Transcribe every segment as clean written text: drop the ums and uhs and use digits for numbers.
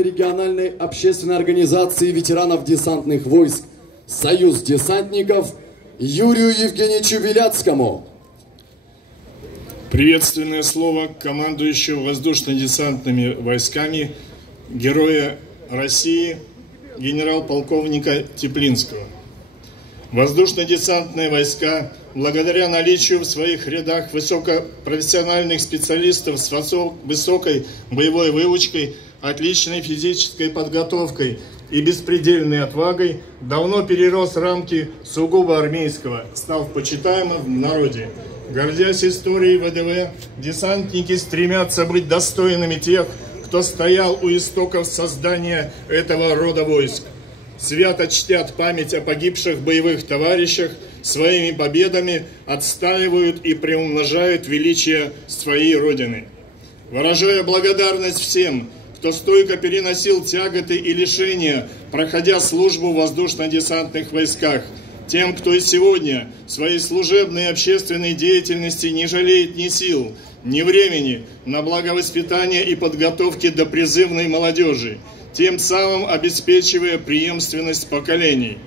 главы региональной общественной организации ветеранов десантных войск «Союз десантников» Юрию Евгеньевичу Беляцкому. Приветственное слово командующего воздушно-десантными войсками Героя России генерал-полковника Теплинского. Воздушно-десантные войска, благодаря наличию в своих рядах высокопрофессиональных специалистов с высокой боевой выучкой, отличной физической подготовкой и беспредельной отвагой, давно перерос рамки сугубо армейского, став почитаемым в народе. Гордясь историей ВДВ, десантники стремятся быть достойными тех, кто стоял у истоков создания этого рода войск. Свято чтят память о погибших боевых товарищах, своими победами отстаивают и приумножают величие своей Родины. Выражая благодарность всем, кто стойко переносил тяготы и лишения, проходя службу в воздушно-десантных войсках, тем, кто и сегодня в своей служебной и общественной деятельности не жалеет ни сил, ни времени на благовоспитание и подготовки до призывной молодежи, тем самым обеспечивая преемственность поколений.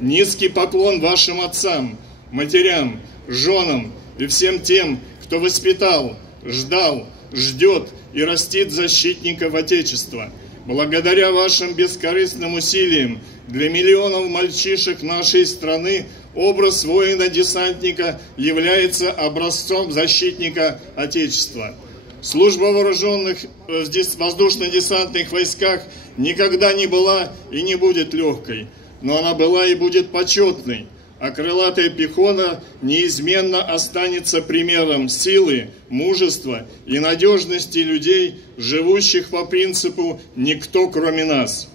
Низкий поклон вашим отцам, матерям, женам и всем тем, кто воспитал, ждал, ждет и растит защитников Отечества. Благодаря вашим бескорыстным усилиям для миллионов мальчишек нашей страны образ воина-десантника является образцом защитника Отечества. Служба в вооруженных воздушно-десантных войсках никогда не была и не будет легкой, но она была и будет почетной, а крылатая пехота неизменно останется примером силы, мужества и надежности людей, живущих по принципу «никто, кроме нас».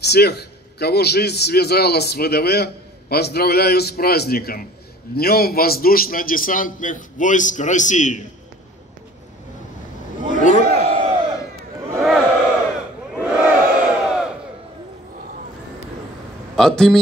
Всех, кого жизнь связала с ВДВ, поздравляю с праздником – Днем воздушно-десантных войск России! Ура! От имени